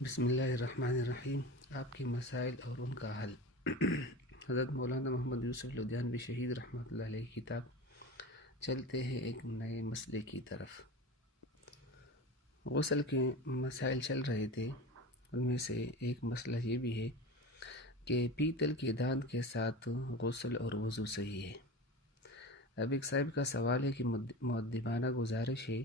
بسم اللہ الرحمن الرحیم۔ آپ کے مسائل اور ان کا حل۔ حضرت مولانا محمد یوسف لدھیانوی شہید رحمۃ اللہ علیہ کی کتاب چلتے ہیں ایک نئے مسئلے کی طرف۔ غسل کے مسائل چل رہے تھے، ان میں سے ایک مسئلہ یہ بھی ہے کہ پیتل کے دانت کے ساتھ غسل اور وضو صحیح ہے۔ اب ایک صاحب کا سوال ہے کہ مؤدبانہ گزارش ہے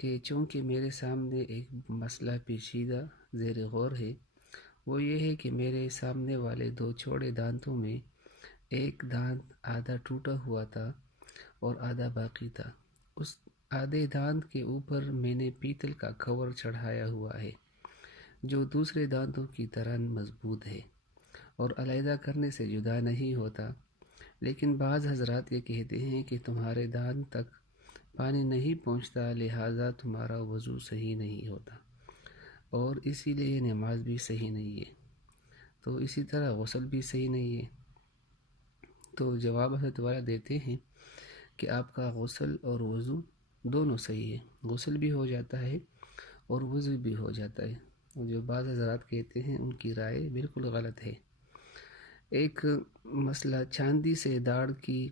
کہ چونکہ میرے سامنے ایک مسئلہ پیچیدہ زیر غور ہے، وہ یہ ہے کہ میرے سامنے والے دو چوڑے دانتوں میں ایک دانت آدھا ٹوٹا ہوا تھا اور آدھا باقی تھا۔ اس آدھے دانت کے اوپر میں نے پیتل کا کور چڑھایا ہوا ہے جو دوسرے دانتوں کی طرح مضبوط ہے اور علیحدہ کرنے سے جدا نہیں ہوتا، لیکن بعض حضرات یہ کہتے ہیں کہ تمہارے دانت تک پانی نہیں پہنچتا، لہٰذا تمہارا وضو صحیح نہیں ہوتا اور اسی لیے نماز بھی صحیح نہیں ہے، تو اسی طرح غسل بھی صحیح نہیں ہے۔ تو جواب حضرت والا دیتے ہیں کہ آپ کا غسل اور وضو دونوں صحیح ہے، غسل بھی ہو جاتا ہے اور وضو بھی ہو جاتا ہے۔ اور جو بعض حضرات کہتے ہیں ان کی رائے بالکل غلط ہے۔ ایک مسئلہ چاندی سے داڑھ کی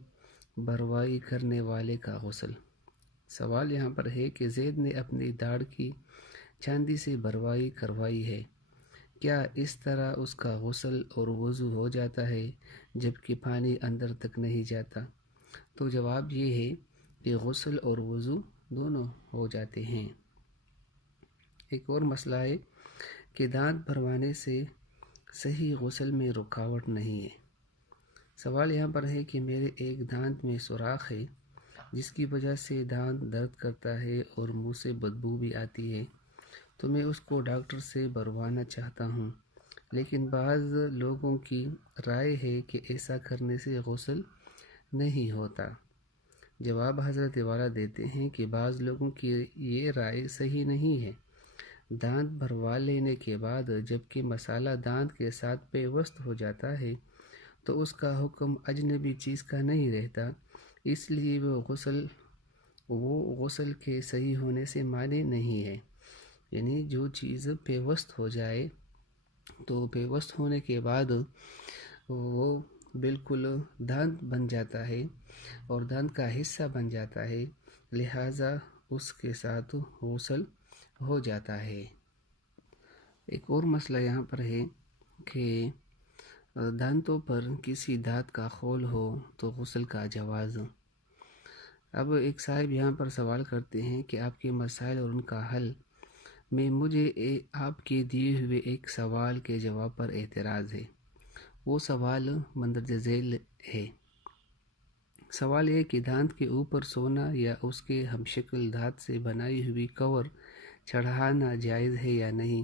بھروائی کرنے والے کا غسل۔ سوال یہاں پر ہے کہ زید نے اپنی داڑھ کی چاندی سے بھروائی کروائی ہے، کیا اس طرح اس کا غسل اور وضو ہو جاتا ہے جبکہ پانی اندر تک نہیں جاتا؟ تو جواب یہ ہے کہ غسل اور وضو دونوں ہو جاتے ہیں۔ ایک اور مسئلہ ہے کہ دانت بھروانے سے صحیح غسل میں رکاوٹ نہیں ہے۔ سوال یہاں پر ہے کہ میرے ایک دانت میں سوراخ ہے جس کی وجہ سے دانت درد کرتا ہے اور منہ سے بدبو بھی آتی ہے، تو میں اس کو ڈاکٹر سے بھروانا چاہتا ہوں، لیکن بعض لوگوں کی رائے ہے کہ ایسا کرنے سے غسل نہیں ہوتا۔ جواب حضرت والا دیتے ہیں کہ بعض لوگوں کی یہ رائے صحیح نہیں ہے۔ دانت بھروا لینے کے بعد جبکہ مسالہ دانت کے ساتھ پیوست ہو جاتا ہے تو اس کا حکم اجنبی چیز کا نہیں رہتا، اس لیے وہ غسل کے صحیح ہونے سے مانع نہیں ہے۔ یعنی جو چیز پیوست ہو جائے تو پیوست ہونے کے بعد وہ بالکل دانت بن جاتا ہے اور دانت کا حصہ بن جاتا ہے، لہٰذا اس کے ساتھ غسل ہو جاتا ہے۔ ایک اور مسئلہ یہاں پر ہے کہ دانتوں پر کسی دانت کا خول ہو تو غسل کا جواز۔ اب ایک صاحب یہاں پر سوال کرتے ہیں کہ آپ کے مسائل اور ان کا حل میں مجھے آپ کے دیے ہوئے ایک سوال کے جواب پر اعتراض ہے۔ وہ سوال مندرجہ ذیل ہے۔ سوال یہ کہ دانت کے اوپر سونا یا اس کے ہم شکل دھات سے بنائی ہوئی کور چڑھانا جائز ہے یا نہیں،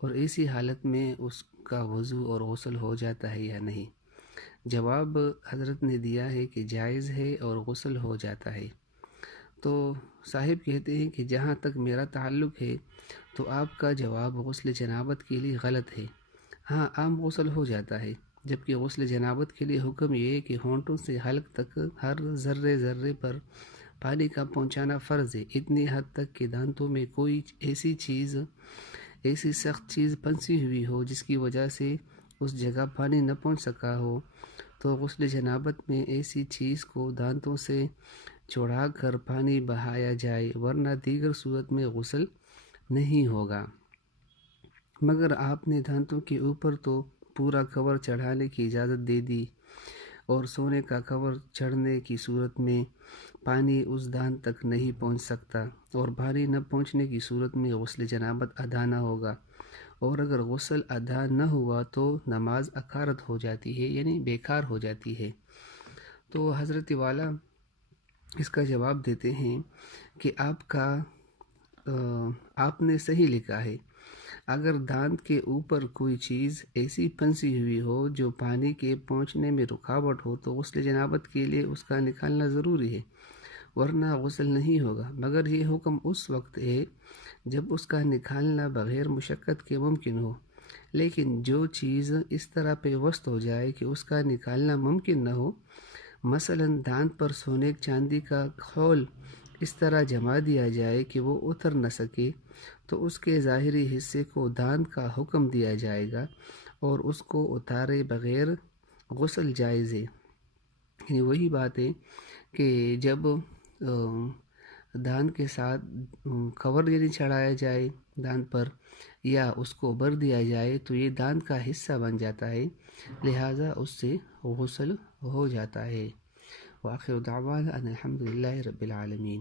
اور ایسی حالت میں اس کا وضو اور غسل ہو جاتا ہے یا نہیں؟ جواب حضرت نے دیا ہے کہ جائز ہے اور غسل ہو جاتا ہے۔ تو صاحب کہتے ہیں کہ جہاں تک میرا تعلق ہے تو آپ کا جواب غسل جنابت کے لیے غلط ہے۔ ہاں، عام غسل ہو جاتا ہے، جبکہ غسل جنابت کے لیے حکم یہ ہے کہ ہونٹوں سے حلق تک ہر ذرے ذرے پر پانی کا پہنچانا فرض ہے، اتنی حد تک کہ دانتوں میں کوئی ایسی سخت چیز پھنسی ہوئی ہو جس کی وجہ سے اس جگہ پانی نہ پہنچ سکا ہو، تو غسل جنابت میں ایسی چیز کو دانتوں سے چھڑا کر پانی بہایا جائے، ورنہ دیگر صورت میں غسل نہیں ہوگا۔ مگر آپ نے دانتوں کے اوپر تو پورا کور چڑھانے کی اجازت دے دی، اور سونے کا کور چڑھنے کی صورت میں پانی اس دانت تک نہیں پہنچ سکتا، اور پانی نہ پہنچنے کی صورت میں غسل جنابت ادا نہ ہوگا، اور اگر غسل ادا نہ ہوا تو نماز اکارت ہو جاتی ہے، یعنی بیکار ہو جاتی ہے۔ تو حضرت والا اس کا جواب دیتے ہیں کہ آپ نے صحیح لکھا ہے۔ اگر دانت کے اوپر کوئی چیز ایسی پھنسی ہوئی ہو جو پانی کے پہنچنے میں رکاوٹ ہو تو غسل جنابت کے لیے اس کا نکالنا ضروری ہے، ورنہ غسل نہیں ہوگا، مگر یہ حکم اس وقت ہے جب اس کا نکالنا بغیر مشقت کے ممکن ہو۔ لیکن جو چیز اس طرح پیوست ہو جائے کہ اس کا نکالنا ممکن نہ ہو، مثلا دانت پر سونے چاندی کا خول اس طرح جما دیا جائے کہ وہ اتر نہ سکے، تو اس کے ظاہری حصے کو داندھ کا حکم دیا جائے گا اور اس کو اتارے بغیر غسل جائز ہے۔ یعنی وہی بات ہے کہ جب داندھ کے ساتھ کور یعنی چڑھایا جائے داندھ پر یا اس کو بر دیا جائے تو یہ داندھ کا حصہ بن جاتا ہے، لہٰذا اس سے غسل ہو جاتا ہے۔ وآخر دعوانا ان الحمد للہ رب العالمین۔